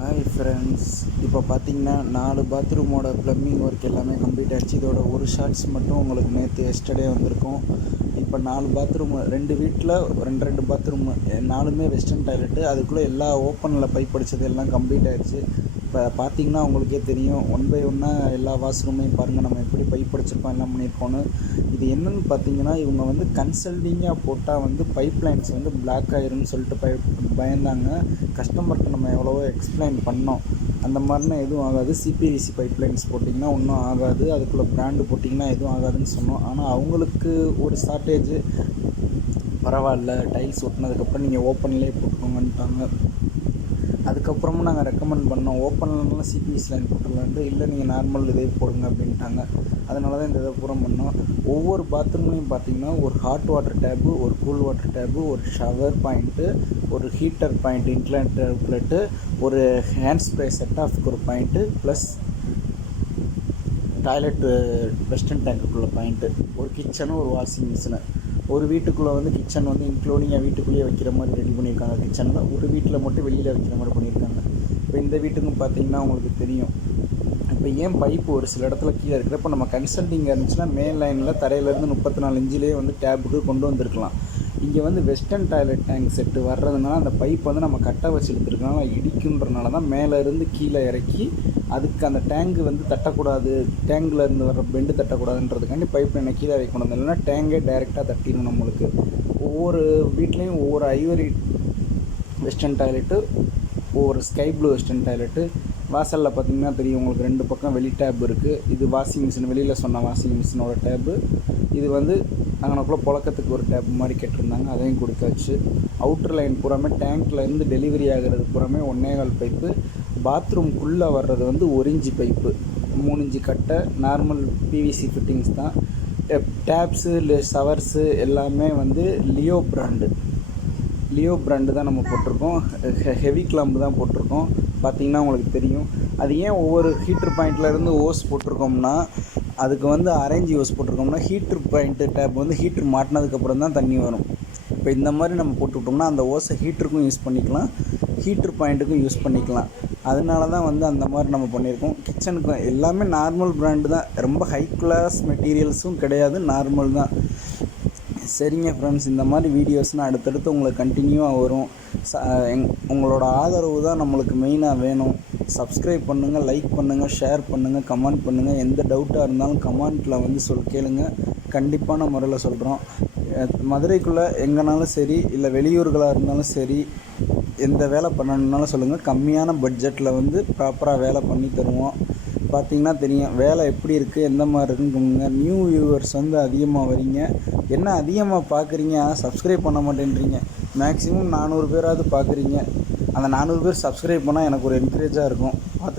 Hi friends, இப்போ பார்த்தீங்கன்னா 4 பாத்ரூமோட plumbing work எல்லாமே கம்ப்ளீட் ஆகிடுச்சு. இதோட ஒரு ஷார்ட்ஸ் மட்டும் உங்களுக்கு நேற்று எஸ்டர்டே வந்திருக்கும். இப்போ 4 பாத்ரூம், 2 வீட்டில் 2 பாத்ரூம், 4மே வெஸ்டர்ன் டாய்லெட்டு. அதுக்குள்ளே எல்லா ஓப்பனில் பைப் அடித்தது எல்லாம் கம்ப்ளீட் ஆகிடுச்சு. இப்போ பார்த்தீங்கன்னா உங்களுக்கே தெரியும், ஒன் பை ஒன்னாக எல்லா வாஷ்ரூமையும் பாருங்கள், நம்ம எப்படி பைப் அடிச்சிருக்கோம் எல்லாம் பண்ணியிருக்கோன்னு. இது என்னென்னு பார்த்தீங்கன்னா, இவங்க வந்து கன்சல்டிங்காக போட்டால் வந்து பைப் லைன்ஸ் வந்து பிளாக் ஆயிரும்னு சொல்லிட்டு பயந்தாங்க. கஸ்டமருக்கு நம்ம எவ்வளவோ எக்ஸ்பிளைன் பண்ணோம், அந்த மாதிரினா எதுவும் ஆகாது. சிபிவிசி பைப் லைன்ஸ் போட்டிங்கன்னா ஒன்றும் ஆகாது, அதுக்குள்ளே பிராண்டு போட்டிங்கன்னா எதுவும் ஆகாதுன்னு சொன்னோம். ஆனால் அவங்களுக்கு ஒரு ஷார்ட்டேஜ், பரவாயில்ல டைல்ஸ் ஒட்டினதுக்கப்புறம் நீங்கள் ஓப்பன்லேயே போட்டுக்கோங்கன்ட்டாங்க. அதுக்கப்புறமும் நாங்கள் ரெக்கமெண்ட் பண்ணோம், ஓப்பன்லாம் சிபிஎஸ் லைன் போட்டுடலான்ட்டு. இல்லை நீங்கள் நார்மல் இதே போடுங்க அப்படின்ட்டாங்க. அதனால தான் இந்த இதை பூரா பண்ணோம். ஒவ்வொரு பாத்ரூம்லேயும் பார்த்தீங்கன்னா ஒரு ஹாட் வாட்டர் டேப்பு, ஒரு கூல் வாட்டர் டேப்பு, ஒரு ஷவர் பாயிண்ட்டு, ஒரு ஹீட்டர் பாயிண்ட், இன்க்ளைன்ட் அவுட்லெட்டு, ஒரு ஹேண்ட் ஸ்ப்ரே செட் ஆஃப்க்கு ஒரு பாயிண்ட்டு, ப்ளஸ் டாய்லெட்டு வெஸ்டர்ன் டேங்க்குள்ளே பாயிண்ட்டு, ஒரு கிச்சனு, ஒரு வாஷிங் மிஷினு. ஒரு வீட்டுக்குள்ளே வந்து கிச்சன் வந்து இன்க்ளூடிங்காக வீட்டுக்குள்ளேயே வைக்கிற மாதிரி ரெடி பண்ணியிருக்காங்க. கிச்சனில் ஒரு வீட்டில் மட்டும் வெளியில் வைக்கிற மாதிரி பண்ணியிருக்காங்க. இப்போ இந்த வீட்டுக்கும் பார்த்தீங்கன்னா உங்களுக்கு தெரியும், இப்போ ஏன் பைப்பு ஒரு சில இடத்துல கீழே இருக்கிறப்ப நம்ம கன்சல்டிங் இருந்துச்சுன்னா மேல் லைனில் தரையிலேருந்து 34 இன்ச்சிலே வந்து டேப்புக்கு கொண்டு வந்திருக்கலாம். இங்கே வந்து வெஸ்டர்ன் டாய்லெட் டேங்க் செட்டு வர்றதுனால அந்த பைப் வந்து நம்ம கட்டை வச்சு இழுத்துருக்கனால இடிக்குன்றனால தான் மேலே இருந்து கீழே இறக்கி, அதுக்கு அந்த டேங்கு வந்து தட்டக்கூடாது, டேங்கில் இருந்து வர்ற பெண்டு தட்டக்கூடாதுன்றதுக்காண்டி பைப் லைனை கீழே வைக்கணும். இல்லைன்னா டேங்கே டைரெக்டாக தட்டிடும் நம்மளுக்கு. ஒவ்வொரு வீட்லேயும் ஒவ்வொரு ஐவரி வெஸ்டர்ன் டாய்லெட்டு, ஒவ்வொரு ஸ்கை ப்ளூ வெஸ்டர்ன் டாய்லெட்டு. வாசலில் பார்த்திங்கன்னா தெரியும் உங்களுக்கு, 2 பக்கம் வெளி டேப் இருக்குது. இது வாஷிங் மிஷின், வெளியில் சொன்ன வாஷிங் மிஷினோட டேப்பு. இது வந்து அங்கனக்குள்ளே புழக்கத்துக்கு ஒரு டேப் மாதிரி கேட்டிருந்தாங்க, அதையும் கொடுத்தாச்சு. அவுட்ரு லைன் பூராமே டேங்க்லேருந்து டெலிவரி ஆகிறது பூராமே 1.25 பைப்பு. பாத்ரூம்குள்ளே வர்றது வந்து 1 இன்ச்சு பைப்பு, 3 இன்ச்சு கட்டை, நார்மல் பிவிசி ஃபிட்டிங்ஸ் தான். டேப்ஸு, ஷவர்ஸு எல்லாமே வந்து லியோ பிராண்டு தான் நம்ம போட்டிருக்கோம். ஹெவி கிளாம்பு தான் போட்டிருக்கோம். பார்த்திங்கன்னா உங்களுக்கு தெரியும். அது ஏன் ஒவ்வொரு ஹீட்ரு பாயிண்ட்லேருந்து ஓஸ் போட்டிருக்கோம்னா, அதுக்கு வந்து அரேஞ்ச் ஓஸ் போட்டிருக்கோம்னா, ஹீட்ரு பாயிண்ட்டு டேப் வந்து ஹீட்ரு மாட்டினதுக்கப்புறம் தான் தண்ணி வரும். இப்போ இந்த மாதிரி நம்ம போட்டுவிட்டோம்னா அந்த ஓஸை ஹீட்டருக்கும் யூஸ் பண்ணிக்கலாம், ஹீட்ரு பாயிண்ட்டுக்கும் யூஸ் பண்ணிக்கலாம். அதனால தான் வந்து அந்த மாதிரி நம்ம பண்ணியிருக்கோம். கிச்சனுக்கும் எல்லாமே நார்மல் பிராண்டு தான், ரொம்ப ஹை கிளாஸ் மெட்டீரியல்ஸும் கிடையாது, நார்மல் தான். சரிங்க ஃப்ரெண்ட்ஸ், இந்த மாதிரி வீடியோஸ்னால் அடுத்தடுத்து உங்களுக்கு கண்டினியூவாக வரும். உங்களோட ஆதரவு தான் நம்மளுக்கு மெயினாக வேணும். சப்ஸ்கிரைப் பண்ணுங்கள், லைக் பண்ணுங்கள், ஷேர் பண்ணுங்கள், கமெண்ட் பண்ணுங்கள். எந்த டவுட்டாக இருந்தாலும் கமெண்ட்டில் வந்து கேளுங்க, கண்டிப்பான முறையில் சொல்கிறோம். மதுரைக்குள்ளே எங்கேனாலும் சரி, இல்லை வெளியூர்களாக இருந்தாலும் சரி, எந்த வேலை பண்ணணுன்னாலும் சொல்லுங்கள். கம்மியான பட்ஜெட்டில் வந்து ப்ராப்பராக வேலை பண்ணி தருவோம். பார்த்திங்கன்னா தெரியும் வேலை எப்படி இருக்குது, எந்த மாதிரி இருக்குங்க. நியூ வியூவர்ஸ் வந்து அதிகமாக வரீங்க, என்ன அதிகமாக பார்க்குறீங்க, சப்ஸ்கிரைப் பண்ண மாட்டேன்றீங்க. மேக்ஸிமம் 400 பேராவது பார்க்குறீங்க. அந்த 400 பேர் சப்ஸ்கிரைப் பண்ணால் எனக்கு ஒரு என்கரேஜாக இருக்கும். பார்த்து